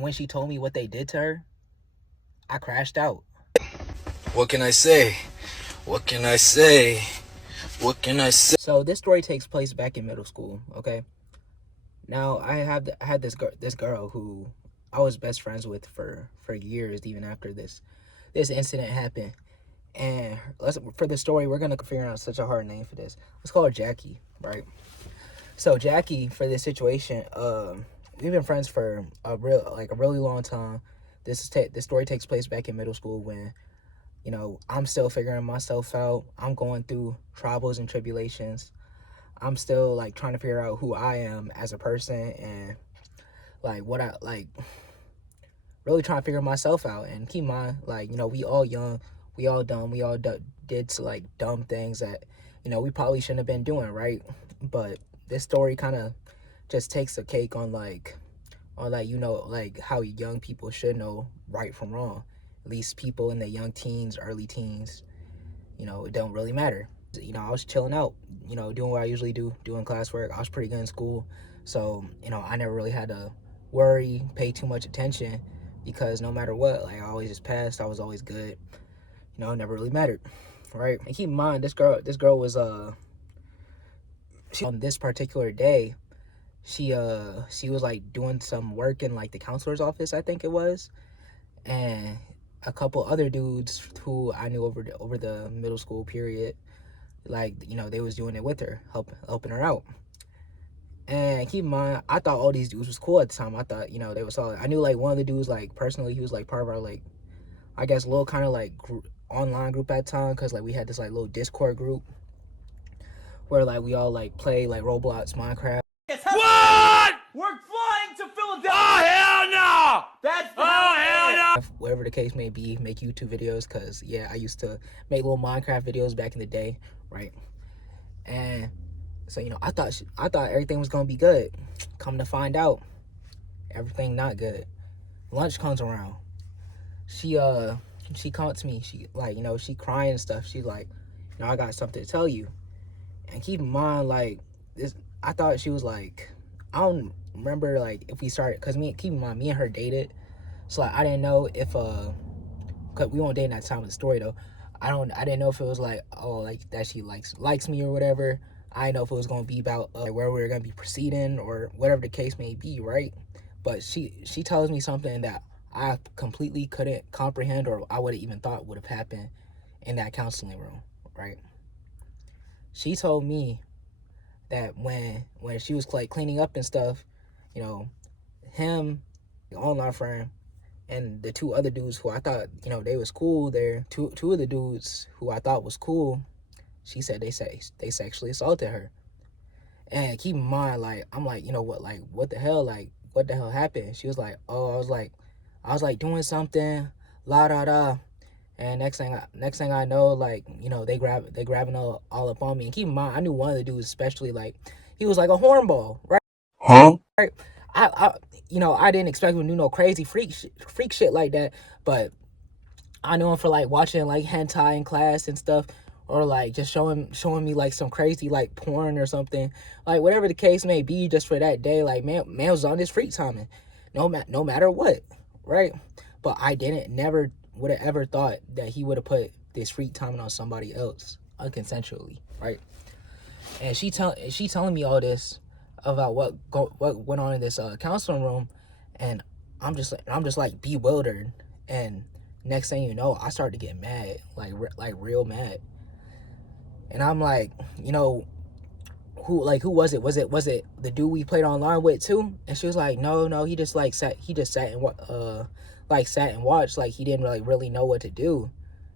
And when she told me what they did to her, I crashed out. What can I say? What can I say? What can I say? So this story takes place back in middle school, okay? Now, I had this girl who I was best friends with for years, even after this incident happened. And for the story, we're gonna figure out such a hard name for this. Let's call her Jackie, right? So Jackie, for this situation, we've been friends for a really long time. This story takes place back in middle school when, you know, I'm still figuring myself out. I'm going through troubles and tribulations. I'm still like trying to figure out who I am as a person and like what I like. Really trying to figure myself out. And keep in mind, like, you know, we all young, we all dumb, we all did like dumb things that, you know, we probably shouldn't have been doing, right? But this story kind of just takes a cake on like, you know, like how young people should know right from wrong. At least people in the young teens, early teens, you know, it don't really matter. You know, I was chilling out, you know, doing what I usually do, doing classwork. I was pretty good in school. So, you know, I never really had to worry, pay too much attention, because no matter what, like, I always just passed. I was always good. You know, it never really mattered, right? And keep in mind, this girl was, on this particular day, she was, like, doing some work in, like, the counselor's office, I think it was. And a couple other dudes who I knew over the middle school period, like, you know, they was doing it with her, helping her out. And keep in mind, I thought all these dudes was cool at the time. I thought, you know, they were solid. I knew like one of the dudes, like, personally, he was like part of our, like, I guess little kind of like online group at the time, because like we had this like little Discord group where like we all like play like Roblox, Minecraft. What? We're flying to Philadelphia. Oh hell no! That's hell no! Whatever the case may be, make YouTube videos, because yeah, I used to make little Minecraft videos back in the day, right? And so, you know, I thought everything was gonna be good. Come to find out, everything not good. Lunch comes around. She comes to me. She, like, you know, she crying and stuff. She's like, you know, I got something to tell you. And keep in mind, like, this, I thought she was like, I don't remember like if we started, cause keep in mind, me and her dated. So like I didn't know if cause we won't date in that time of the story though. I didn't know if it was like, oh, like that she likes me or whatever. I didn't know if it was gonna be about where we were gonna be proceeding or whatever the case may be, right? But she tells me something that I completely couldn't comprehend, or I would have even thought would have happened in that counseling room, right? She told me that when she was like cleaning up and stuff, you know, him, the online friend, and the two other dudes who I thought, you know, they was cool there, two of the dudes who I thought was cool, she said they sexually assaulted her. And keep in mind, like, I'm like, you know what, like, what the hell happened? She was like, oh, I was like doing something, la da da. And next thing I know, like, you know, they grabbing all up on me. And keep in mind, I knew one of the dudes especially, like, he was like a hornball, right? Huh? Right. I you know, I didn't expect him to do no crazy freak shit like that, but I knew him for like watching like hentai in class and stuff, or like just showing me like some crazy like porn or something, like whatever the case may be. Just for that day, like man was on his freak timing, no matter what, right? But I never would have ever thought that he would have put this freak timing on somebody else unconsensually, right? And she telling me all this about what went on in this counseling room, and I'm just like bewildered. And next thing you know, I started to get mad, like real mad. And I'm like, you know, who was it? Was it the dude we played online with too? And she was like, no, he just sat and watched, like he didn't really know what to do.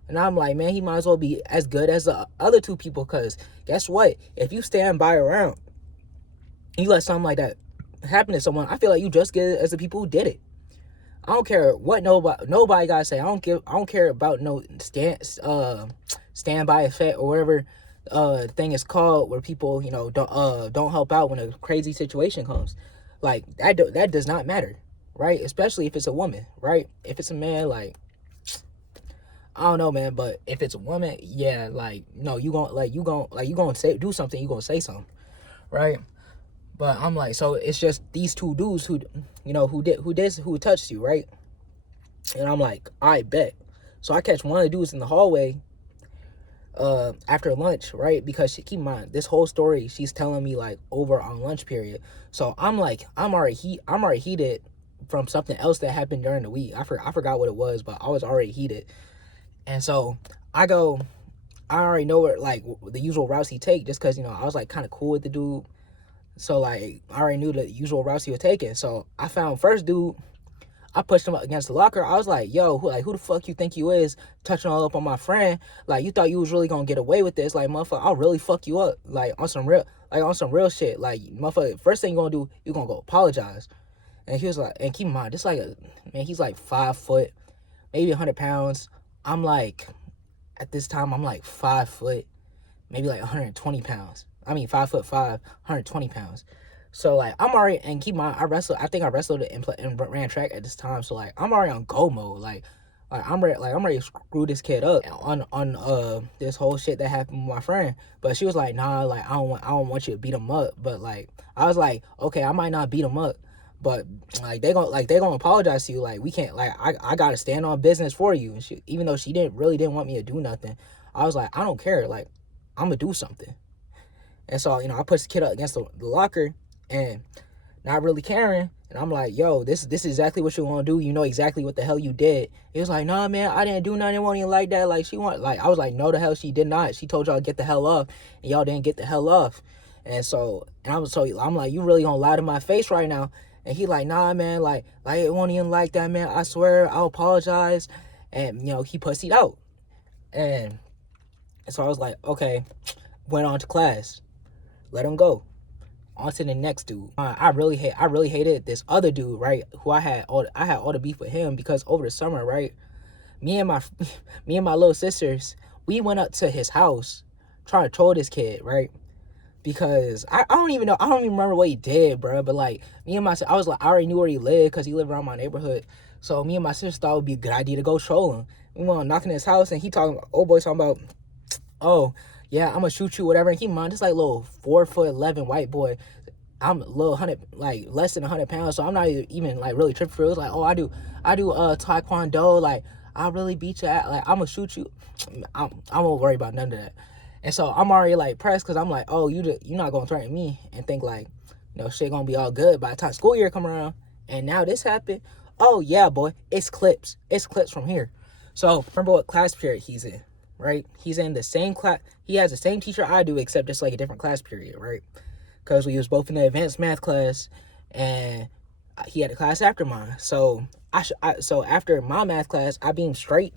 And I'm like, man, he might as well be as good as the other two people, because guess what? If you stand by around, you let something like that happen to someone, I feel like you just good as the people who did it. I don't care what nobody gotta say. I don't care about no standby effect or whatever thing is called, where people, you know, don't help out when a crazy situation comes. Like that does not matter, right? Especially if it's a woman, right? If it's a man, like, I don't know, man, but if it's a woman, yeah, like, no, you gonna say do something, you gonna say something, right? But I'm like, so it's just these two dudes who, who touched you, right? And I'm like, I bet. So I catch one of the dudes in the hallway after lunch, right? Because keep in mind, this whole story she's telling me like over on lunch period. So I'm like, I'm already heated from something else that happened during the week. I forgot what it was, but I was already heated. And so I already know what like the usual routes he take, just because I was like kind of cool with the dude. So like I already knew the usual routes he was taking. So I found first dude, I pushed him up against the locker. I was like, yo, who the fuck you think you is touching all up on my friend? Like, you thought you was really gonna get away with this? Like, motherfucker, I'll really fuck you up. Like, on some real shit. Like, motherfucker, first thing you gonna do, you gonna go apologize. And he was like, and keep in mind, he's like 5 foot, maybe 100 pounds. I'm like, at this time, I'm like 5 foot, maybe like 120 pounds. I mean, 5'5", 120 pounds. So like I'm already, and keep in mind, I think I wrestled and ran track at this time. So like I'm already on go mode. Like I'm ready to screw this kid up on this whole shit that happened with my friend. But she was like, nah, like I don't want you to beat him up. But like I was like, okay, I might not beat him up, but like they gonna apologize to you. Like we can't, like I gotta stand on business for you. And she, even though she didn't want me to do nothing, I was like, I don't care. Like I'm gonna do something. And so I pushed the kid up against the locker. And not really caring, and I'm like, yo, this is exactly what you want to do. You know exactly what the hell you did. He was like, nah, man, I didn't do nothing. It wasn't even like that. Like I was like, no, the hell she did not. She told y'all to get the hell off, and y'all didn't get the hell off. And I'm like, you really gonna lie to my face right now? And he like, nah, man, like it wasn't even like that, man. I swear, I'll apologize. And he pussied out, and so I was like, okay. Went on to class, let him go. On to the next dude. I really hated this other dude, right? Who I had all the beef with him because over the summer, right? Me and my little sisters, we went up to his house trying to troll this kid, right? Because I don't even remember what he did, bro. But like I already knew where he lived because he lived around my neighborhood. So me and my sister thought it would be a good idea to go troll him. We went knocking his house, and old boy talking about, oh yeah, I'm gonna shoot you, whatever. And keep in mind, this like little 4'11" white boy. I'm a little less than 100 pounds, so I'm not even like really tripping for it. It was like, oh, I do taekwondo, like I'll really beat you at, like I'm gonna shoot you. I won't worry about none of that. And so I'm already like pressed because I'm like, oh, you're not gonna threaten me and think like, shit gonna be all good by the time school year come around. And now this happened. Oh yeah, boy, it's clips from here. So remember what class period he's in, right? He's in the same class. He has the same teacher I do, except just like a different class period, right? Because we was both in the advanced math class, and he had a class after mine. So so after my math class, I beamed straight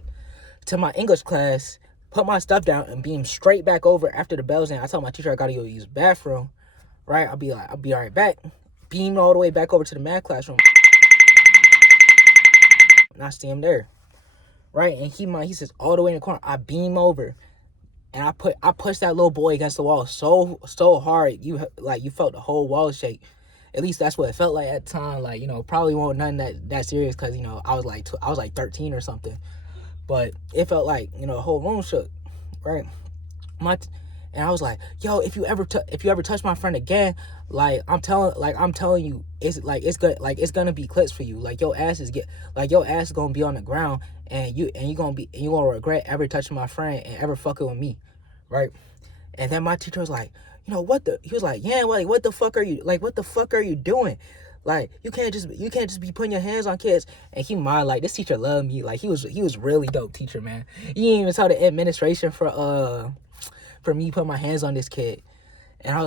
to my English class, put my stuff down, and beamed straight back over after the bell's in. I told my teacher I gotta go use the bathroom, right? I'll be right back. Beamed all the way back over to the math classroom, and I see him there, right? And he says all the way in the corner. I beam over. And I pushed that little boy against the wall so hard, you felt the whole wall shake. At least that's what it felt like at the time. Like probably won't nothing that serious because I was like 13 or something, but it felt like the whole room shook, right? And I was like, yo, if you ever touch my friend again, I'm telling you, it's gonna be clips for you. Like your ass is gonna be on the ground, and you gonna regret ever touching my friend and ever fucking with me, right? And then my teacher was like, he was like, yeah, like what the fuck are you doing? Like you can't just be putting your hands on kids. And keep in mind, like this teacher loved me. Like he was really dope teacher, man. He didn't even tell the administration for me putting my hands on this kid. And I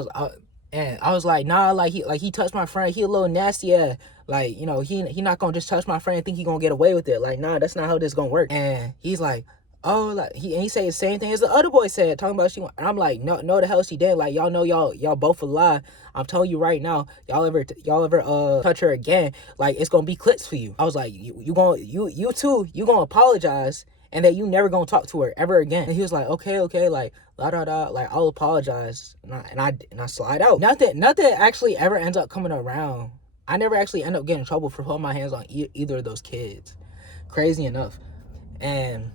was like, nah, like he touched my friend. He a little nasty ass. Like, he not gonna just touch my friend and think he gonna get away with it. Like, nah, that's not how this gonna work. And he's like, oh, like he said the same thing as the other boy said, talking about she. And I'm like, no, the hell she did. Like, y'all know y'all both a lie. I'm telling you right now, y'all ever touch her again, like it's gonna be clips for you. I was like, you gonna apologize, and that you never gonna talk to her ever again. And he was like, okay, like like I'll apologize, and I slide out. Nothing actually ever ends up coming around. I never actually end up getting in trouble for putting my hands on either of those kids. Crazy enough. And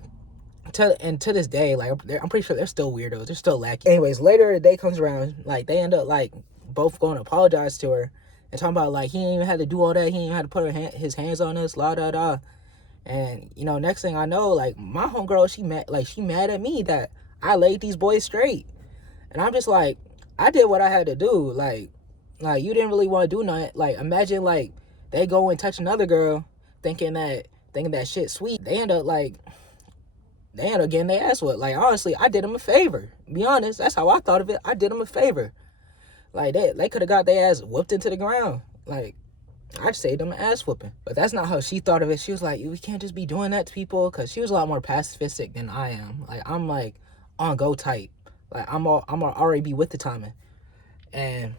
to this day, like I'm pretty sure they're still weirdos. They're still lacking. Anyways, later the day comes around, like they end up like both going to apologize to her and talking about like he ain't even had to do all that. He ain't even had to put his hands on us, la da da. And you know, next thing I know, like my homegirl, she mad at me that I laid these boys straight, and I'm just like, I did what I had to do. Like you didn't really want to do nothing. Like imagine like they go and touch another girl, thinking that shit sweet. They end up getting their ass whooped. Like honestly, I did them a favor. Be honest, that's how I thought of it. I did them a favor. Like they could have got their ass whooped into the ground. Like I just saved them an ass whooping. But that's not how she thought of it. She was like, we can't just be doing that to people, because she was a lot more pacifistic than I am. Like I'm like on go type. Like I'm already be with the timing. And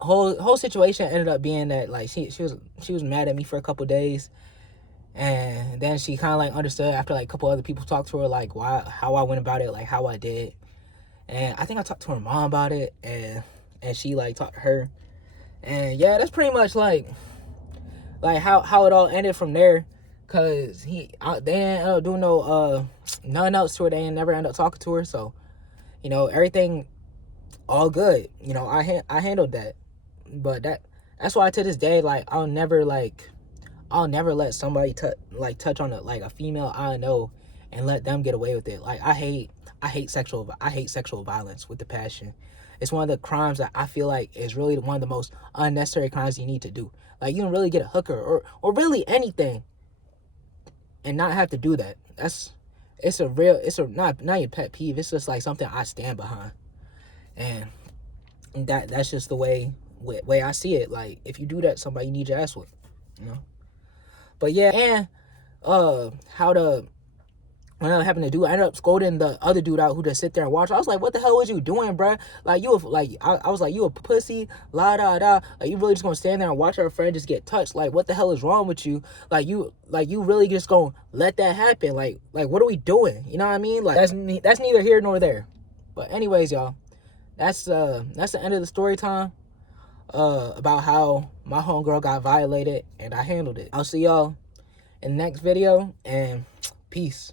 whole situation ended up being that like she was mad at me for a couple days, and then she kind of like understood after like a couple other people talked to her like how I went about it, like how I did. And I think I talked to her mom about it, and she like talked to her. And yeah, that's pretty much like how it all ended from there. Cause they didn't end up doing nothing else to her. They ain't never end up talking to her. So, you know, everything all good. You know, I handled that. But that's why to this day, like I'll never let somebody touch on a female I know and let them get away with it. Like I hate sexual violence with the passion. It's one of the crimes that I feel like is really one of the most unnecessary crimes you need to do. Like you can really get a hooker or really anything and not have to do that. It's not your pet peeve. It's just like something I stand behind. And that's just the way I see it. Like if you do that, somebody needs your ass whipped, you know. But yeah, and what I happened to do, I ended up scolding the other dude out who just sit there and watch. I was like, what the hell was you doing, bruh? Like, I was like, you a pussy, la da da. Like, you really just gonna stand there and watch our friend just get touched? Like, what the hell is wrong with you? You really just gonna let that happen? Like, what are we doing? You know what I mean? Like, that's neither here nor there. But anyways, y'all, that's the end of the story time. About how my homegirl got violated and I handled it. I'll see y'all in the next video, and peace.